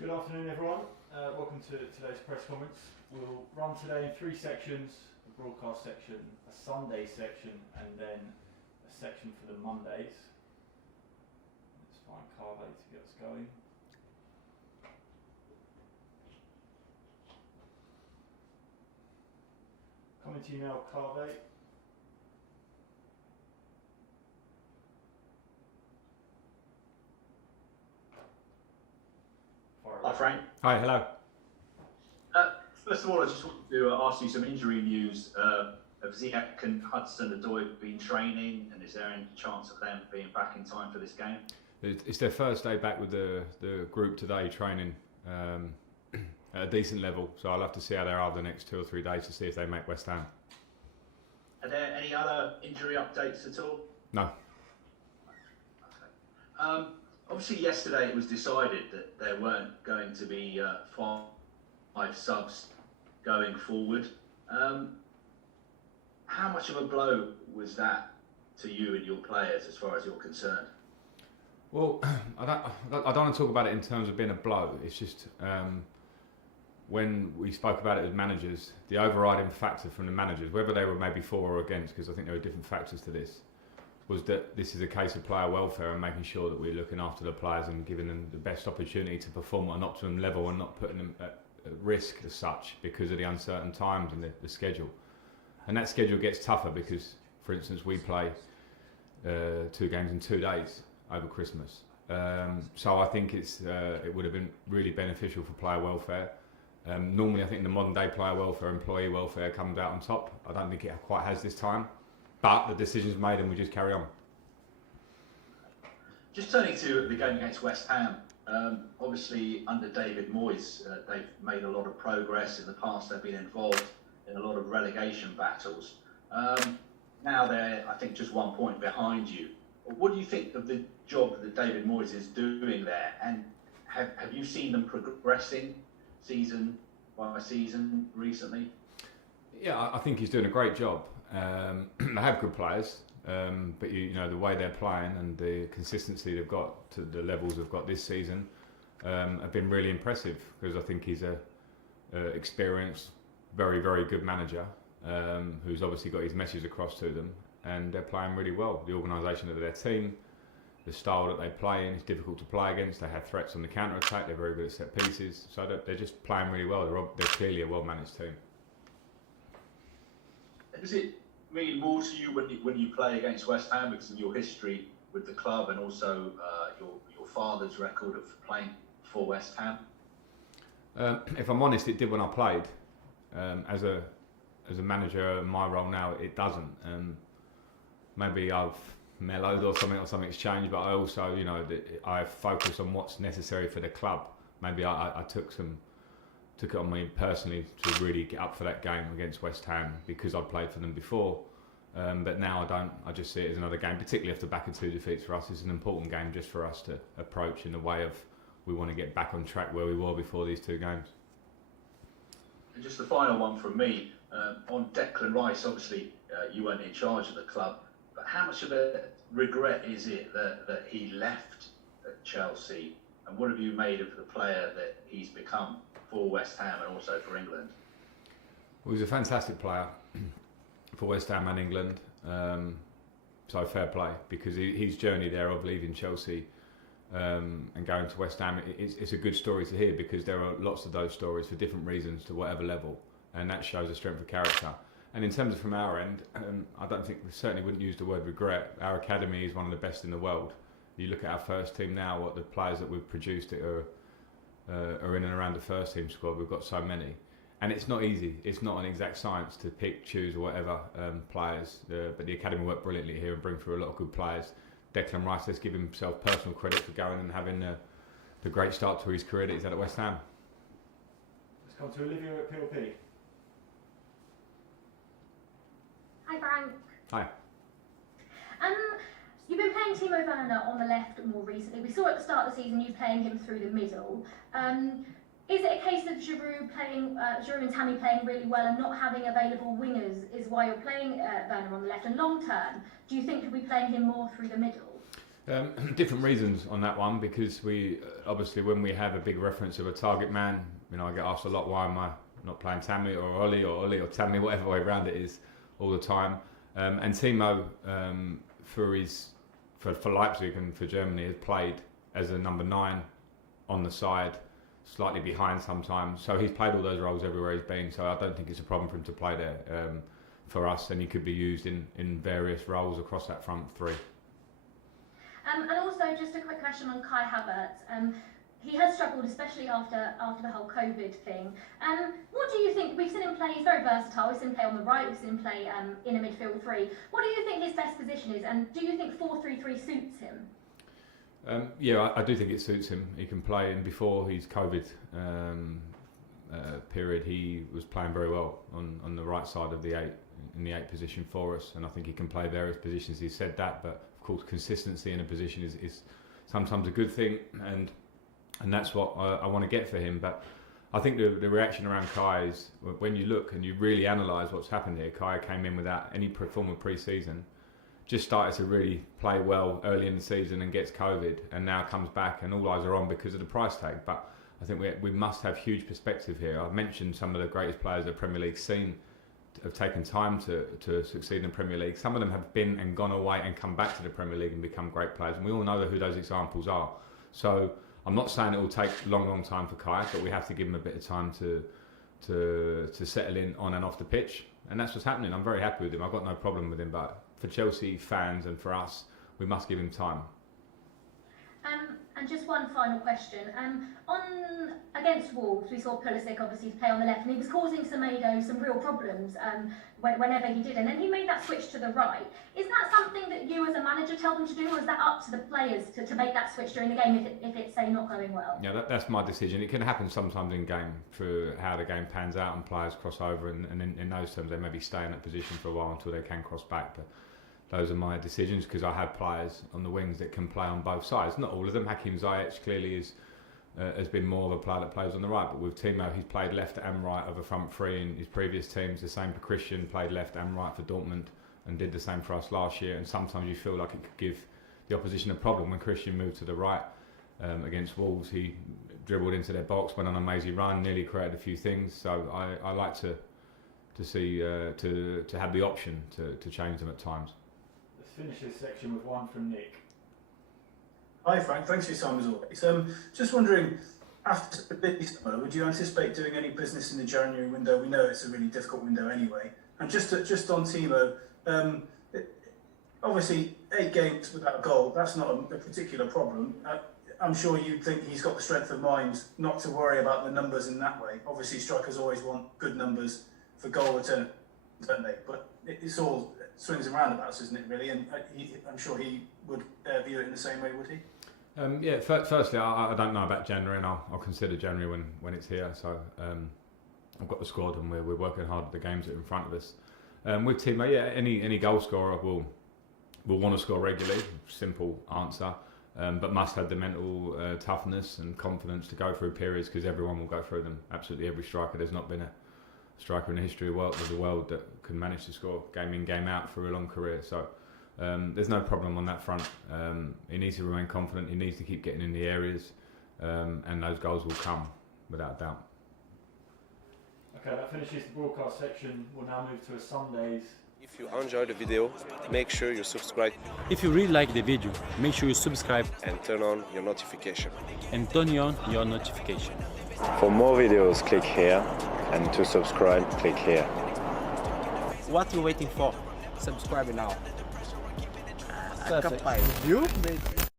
Good afternoon, everyone. Welcome to today's press conference. We'll run today in three sections: a broadcast section, a Sunday section, and then a section for the Mondays. Let's find Carve to get us going. Coming to you now, Carve. Hi Frank. Hi, hello. First of all, I just wanted to ask you some injury news. Have Ziyech and Hudson-Odoi been training, and is there any chance of them being back in time for this game? It's their first day back with the group today, training at a decent level. So I'll have to see how they are over the next 2 or 3 days to see if they make West Ham. Are there any other injury updates at all? No. Okay. Obviously, yesterday it was decided that there weren't going to be 5 subs going forward. How much of a blow was that to you and your players, as far as you're concerned? Well, I don't want to talk about it in terms of being a blow. It's just when we spoke about it as managers, the overriding factor from the managers, whether they were maybe for or against, because I think there were different factors to this, was that this is a case of player welfare and making sure that we're looking after the players and giving them the best opportunity to perform at an optimum level and not putting them at risk as such because of the uncertain times and the schedule. And that schedule gets tougher because, for instance, we play 2 games in 2 days over Christmas. So I think it would have been really beneficial for player welfare. Normally I think the modern day player welfare, employee welfare comes out on top. I don't think it quite has this time. But the decision's made and we just carry on. Just turning to the game against West Ham, obviously under David Moyes, they've made a lot of progress. In the past they've been involved in a lot of relegation battles. Now they're, I think, just 1 point behind you. What do you think of the job that David Moyes is doing there? And have you seen them progressing season by season recently? Yeah, I think he's doing a great job. They have good players, but you know the way they're playing and the consistency they've got to the levels they've got this season have been really impressive, because I think he's a experienced, very, very good manager who's obviously got his message across to them, and they're playing really well. The organisation of their team, the style that they play in is difficult to play against. They have threats on the counter-attack. They're very good at set pieces, so they're just playing really well. They're clearly a well-managed team. Does it mean more to you when you play against West Ham because of your history with the club and also your father's record of playing for West Ham? If I'm honest, it did when I played. As a manager, my role now, it doesn't. Maybe I've mellowed or something's changed, but I also, you know, I focus on what's necessary for the club. Maybe I took it on me personally to really get up for that game against West Ham because I'd played for them before. But now I don't. I just see it as another game, particularly off the back of 2 defeats for us. It's an important game just for us to approach in the way of we want to get back on track where we were before these 2 games. And just the final one from me, on Declan Rice, obviously you weren't in charge of the club, but how much of a regret is it that he left at Chelsea, and what have you made of the player that he's become for West Ham and also for England? Well, he's a fantastic player for West Ham and England, so fair play, because his journey there of leaving Chelsea and going to West Ham, it's a good story to hear, because there are lots of those stories for different reasons to whatever level, and that shows a strength of character. And in terms of from our end, I don't think we certainly wouldn't use the word regret. Our academy is one of the best in the world. You look at our first team now, what the players that we've produced are in and around the first team squad. We've got so many, and it's not easy. It's not an exact science to pick, choose, or whatever players. But the academy work brilliantly here and bring through a lot of good players. Declan Rice, let's give himself personal credit for going and having the great start to his career that he's had at West Ham. Let's come to Olivia at PLP. Hi Frank. Hi. You've been playing Timo Werner on the left more recently. We saw at the start of the season you playing him through the middle. Is it a case of Giroud and Tammy playing really well and not having available wingers is why you're playing Werner on the left? And long term, do you think you'll be playing him more through the middle? Different reasons on that one, because we obviously, when we have a big reference of a target man, I get asked a lot, why am I not playing Tammy or Ollie or Tammy, whatever way around it is, all the time. And Timo, for Leipzig and for Germany, has played as a number 9 on the side, slightly behind sometimes. So he's played all those roles everywhere he's been. So I don't think it's a problem for him to play there for us, and he could be used in various roles across that front three. And also, just a quick question on Kai Havertz. He has struggled, especially after the whole COVID thing. What do you think? We've seen him play, he's very versatile. We've seen him play on the right, we've seen him play in a midfield 3. What do you think his best position is, and do you think 4-3-3 suits him? Yeah, I do think it suits him. He can play, and before his COVID period, he was playing very well on the right side of the 8, in the 8 position for us, and I think he can play various positions. He said that, but of course consistency in a position is sometimes a good thing, and that's what I want to get for him. But I think the reaction around Kai is, when you look and you really analyse what's happened here, Kai came in without any form of pre-season, just started to really play well early in the season and gets COVID, and now comes back, and all eyes are on because of the price tag. But I think we must have huge perspective here. I've mentioned some of the greatest players the Premier League's seen have taken time to succeed in the Premier League. Some of them have been and gone away and come back to the Premier League and become great players, and we all know who those examples are. So I'm not saying it will take a long time for Kai, but we have to give him a bit of time to settle in on and off the pitch, and that's what's happening. I'm very happy with him. I've got no problem with him, but for Chelsea fans and for us, we must give him time. And just one final question. Against Wolves, we saw Pulisic obviously play on the left, and he was causing Semedo some real problems whenever he did, and then he made that switch to the right. Is that something that you as a manager tell them to do, or is that up to the players to make that switch during the game if it's, say, not going well? Yeah, that's my decision. It can happen sometimes in game for how the game pans out and players cross over, and in those terms they maybe stay in that position for a while until they can cross back. But those are my decisions, because I have players on the wings that can play on both sides. Not all of them. Hakim Ziyech clearly has been more of a player that plays on the right, but with Timo, he's played left and right of a front 3 in his previous teams. The same for Christian, played left and right for Dortmund and did the same for us last year. And sometimes you feel like it could give the opposition a problem. When Christian moved to the right against Wolves, he dribbled into their box, went on an amazing run, nearly created a few things. So I like to see to have the option to change them at times. Let's finish this section with one from Nick. Hi Frank, thanks for your time as always. Just wondering, after the busy summer, would you anticipate doing any business in the January window? We know it's a really difficult window anyway. And just on Timo, obviously 8 games without a goal, that's not a particular problem. I'm sure you'd think he's got the strength of mind not to worry about the numbers in that way. Obviously strikers always want good numbers for goal return, don't they? But it's all swings and roundabouts, isn't it, really? And I'm sure he would view it in the same way, would he? Yeah, firstly, I don't know about January, and I'll consider January when it's here. So I've got the squad, and we're working hard at the games that are in front of us. With Timo, yeah, any goal scorer will want to score regularly. Simple answer, but must have the mental toughness and confidence to go through periods, because everyone will go through them. Absolutely every striker. There's not been a striker in the history of the world that can manage to score game in, game out for a long career. So there's no problem on that front. He needs to remain confident. He needs to keep getting in the areas, and those goals will come without doubt. Okay, that finishes the broadcast section. We'll now move to a Sundays. If you enjoyed the video, make sure you subscribe If you really like the video, make sure you subscribe and turn on your notification. and turn on your notification. For more videos, click here, and to subscribe, click here. What are you waiting for? Subscribe now. Perfect. You made